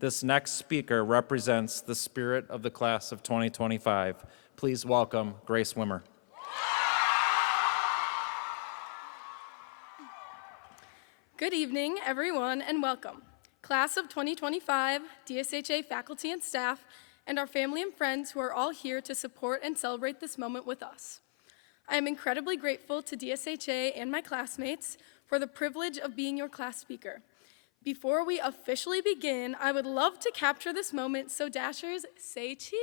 This next speaker represents the spirit of the class of 2025. Please welcome Grace Wimmer. Good evening, everyone, and welcome. Class of 2025, DSHA faculty and staff, and our family and friends who are all here to support and celebrate this moment with us. I am incredibly grateful to DSHA and my classmates for the privilege of being your class speaker. Before we officially begin, I would love to capture this moment, so Dashers, say cheese.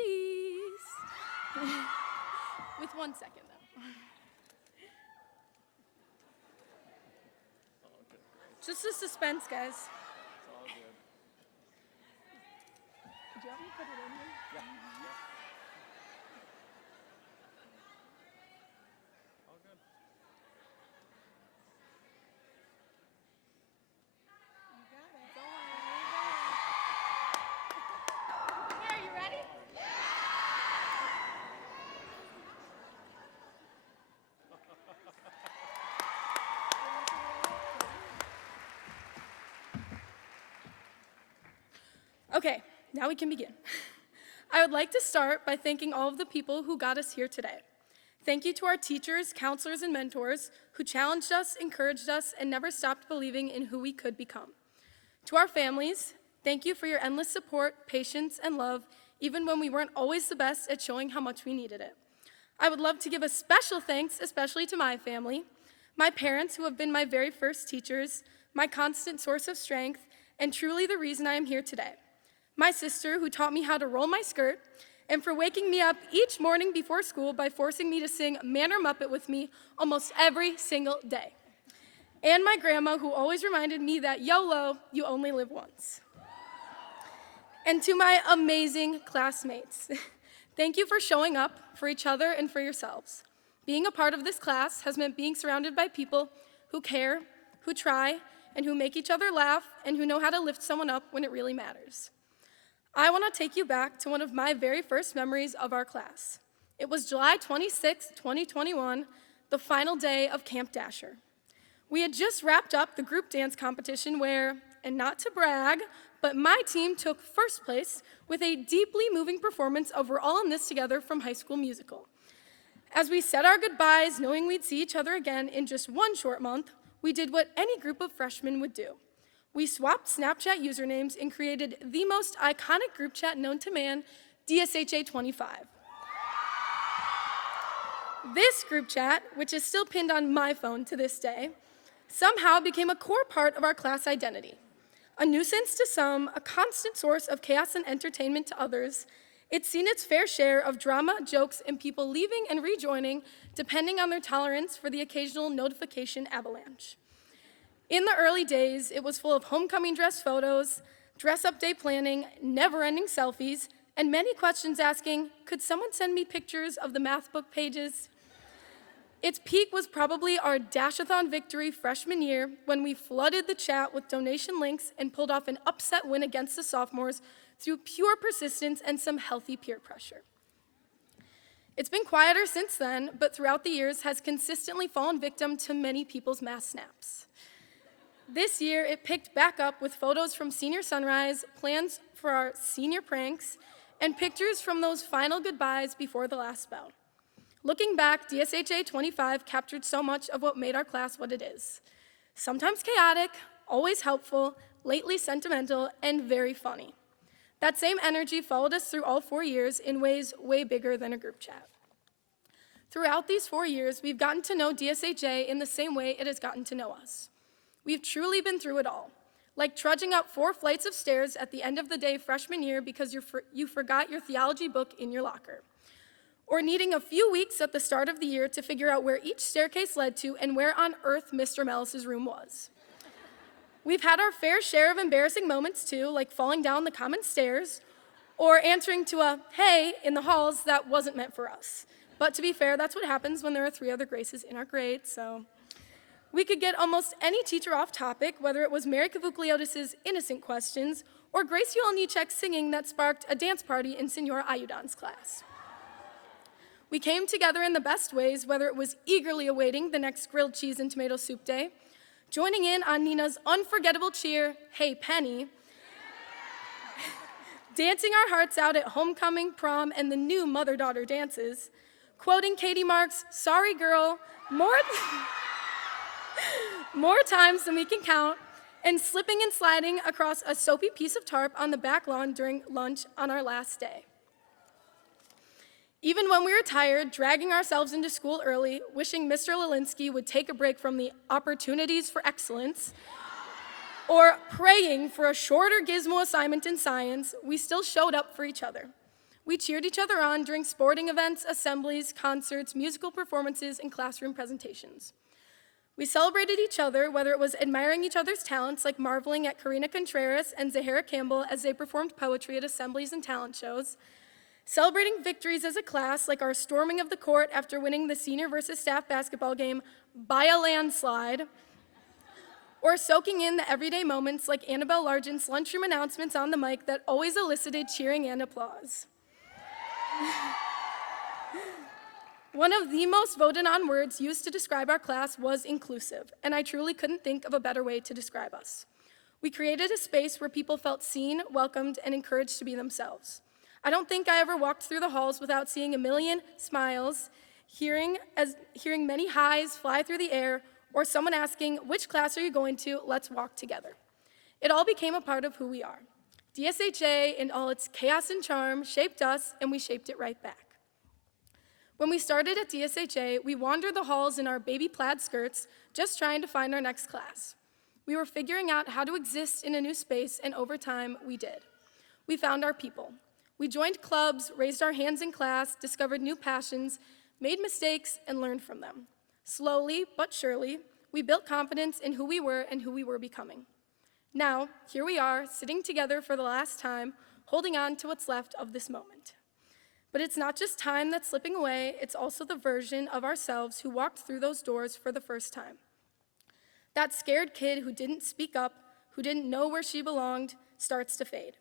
With 1 second, though. Just the suspense, guys. It's all good. Did you want me to put it in here? Yeah. All good. You got it. Don't worry. Here, you ready? Okay, now we can begin. I would like to start by thanking all of the people who got us here today. Thank you to our teachers, counselors, and mentors who challenged us, encouraged us, and never stopped believing in who we could become. To our families, thank you for your endless support, patience, and love, even when we weren't always the best at showing how much we needed it. I would love to give a special thanks, especially to my family, my parents who have been my very first teachers, my constant source of strength, and truly the reason I am here today. My sister, who taught me how to roll my skirt, and for waking me up each morning before school by forcing me to sing Man or Muppet with me almost every single day. And my grandma, who always reminded me that YOLO, you only live once. And to my amazing classmates, thank you for showing up for each other and for yourselves. Being a part of this class has meant being surrounded by people who care, who try, and who make each other laugh, and who know how to lift someone up when it really matters. I want to take you back to one of my very first memories of our class. It was July 26, 2021, the final day of Camp Dasher. We had just wrapped up the group dance competition where, and not to brag, but my team took first place with a deeply moving performance of We're All in This Together from High School Musical. As we said our goodbyes, knowing we'd see each other again in just one short month, we did what any group of freshmen would do. We swapped Snapchat usernames and created the most iconic group chat known to man, DSHA 25. This group chat, which is still pinned on my phone to this day, somehow became a core part of our class identity. A nuisance to some, a constant source of chaos and entertainment to others, it's seen its fair share of drama, jokes, and people leaving and rejoining depending on their tolerance for the occasional notification avalanche. In the early days, it was full of homecoming dress photos, dress-up day planning, never-ending selfies, and many questions asking, could someone send me pictures of the math book pages? Its peak was probably our Dash-a-thon victory freshman year when we flooded the chat with donation links and pulled off an upset win against the sophomores through pure persistence and some healthy peer pressure. It's been quieter since then, but throughout the years has consistently fallen victim to many people's mass snaps. This year, it picked back up with photos from senior sunrise, plans for our senior pranks, and pictures from those final goodbyes before the last bell. Looking back, DSHA 25 captured so much of what made our class what it is. Sometimes chaotic, always helpful, lately sentimental, and very funny. That same energy followed us through all 4 years in ways way bigger than a group chat. Throughout these 4 years, we've gotten to know DSHA in the same way it has gotten to know us. We've truly been through it all, like trudging up 4 flights of stairs at the end of the day freshman year because you forgot your theology book in your locker, or needing a few weeks at the start of the year to figure out where each staircase led to and where on earth Mr. Mellis's room was. We've had our fair share of embarrassing moments too, like falling down the common stairs, or answering to a hey in the halls that wasn't meant for us. But to be fair, that's what happens when there are 3 other Graces in our grade, so. We could get almost any teacher off topic, whether it was Mary Kavoukliotis' innocent questions or Grace Yolnichek's singing that sparked a dance party in Senora Ayudan's class. We came together in the best ways, whether it was eagerly awaiting the next grilled cheese and tomato soup day, joining in on Nina's unforgettable cheer, "Hey, Penny," dancing our hearts out at homecoming, prom, and the new mother-daughter dances, quoting Katie Mark's "Sorry Girl" more times than we can count, and slipping and sliding across a soapy piece of tarp on the back lawn during lunch on our last day. Even when we were tired, dragging ourselves into school early, wishing Mr. Lelinski would take a break from the opportunities for excellence, or praying for a shorter gizmo assignment in science, we still showed up for each other. We cheered each other on during sporting events, assemblies, concerts, musical performances, and classroom presentations. We celebrated each other, whether it was admiring each other's talents, like marveling at Karina Contreras and Zahara Campbell as they performed poetry at assemblies and talent shows, celebrating victories as a class, like our storming of the court after winning the senior versus staff basketball game by a landslide, or soaking in the everyday moments like Annabelle Largent's lunchroom announcements on the mic that always elicited cheering and applause. One of the most voted on words used to describe our class was inclusive, and I truly couldn't think of a better way to describe us. We created a space where people felt seen, welcomed, and encouraged to be themselves. I don't think I ever walked through the halls without seeing a million smiles, hearing many highs fly through the air, or someone asking, "Which class are you going to? Let's walk together." It all became a part of who we are. DSHA, in all its chaos and charm, shaped us, and we shaped it right back. When we started at DSHA, we wandered the halls in our baby plaid skirts, just trying to find our next class. We were figuring out how to exist in a new space, and over time, we did. We found our people. We joined clubs, raised our hands in class, discovered new passions, made mistakes, and learned from them. Slowly but surely, we built confidence in who we were and who we were becoming. Now, here we are, sitting together for the last time, holding on to what's left of this moment. But it's not just time that's slipping away, it's also the version of ourselves who walked through those doors for the first time. That scared kid who didn't speak up, who didn't know where she belonged, starts to fade.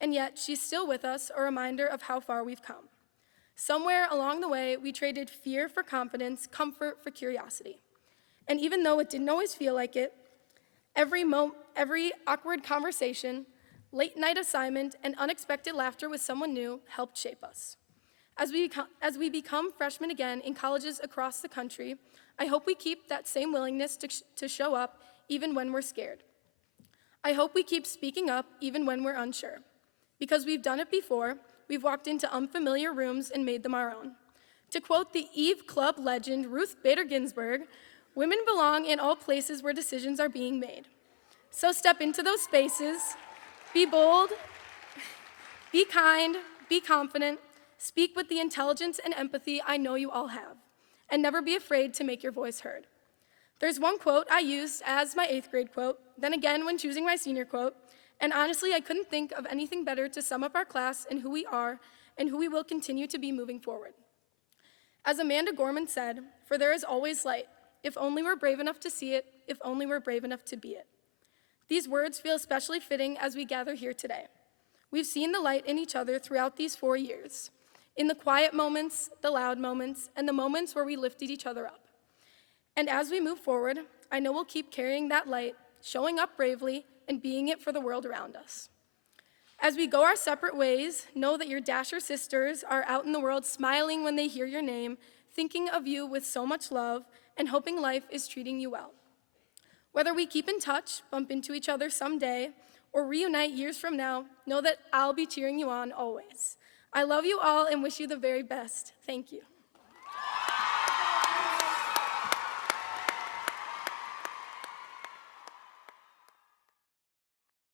And yet, she's still with us, a reminder of how far we've come. Somewhere along the way, we traded fear for confidence, comfort for curiosity. And even though it didn't always feel like it, every awkward conversation, late night assignment, and unexpected laughter with someone new helped shape us. As we become freshmen again in colleges across the country, I hope we keep that same willingness to show up even when we're scared. I hope we keep speaking up even when we're unsure. Because we've done it before, we've walked into unfamiliar rooms and made them our own. To quote the Eve Club legend Ruth Bader Ginsburg, "Women belong in all places where decisions are being made." So step into those spaces, be bold, be kind, be confident, speak with the intelligence and empathy I know you all have, and never be afraid to make your voice heard. There's one quote I used as my 8th grade quote, then again when choosing my senior quote, and honestly, I couldn't think of anything better to sum up our class and who we are and who we will continue to be moving forward. As Amanda Gorman said, "For there is always light, if only we're brave enough to see it, if only we're brave enough to be it." These words feel especially fitting as we gather here today. We've seen the light in each other throughout these 4 years, in the quiet moments, the loud moments, and the moments where we lifted each other up. And as we move forward, I know we'll keep carrying that light, showing up bravely, and being it for the world around us. As we go our separate ways, know that your Dasher sisters are out in the world smiling when they hear your name, thinking of you with so much love, and hoping life is treating you well. Whether we keep in touch, bump into each other someday, or reunite years from now, know that I'll be cheering you on always. I love you all and wish you the very best. Thank you.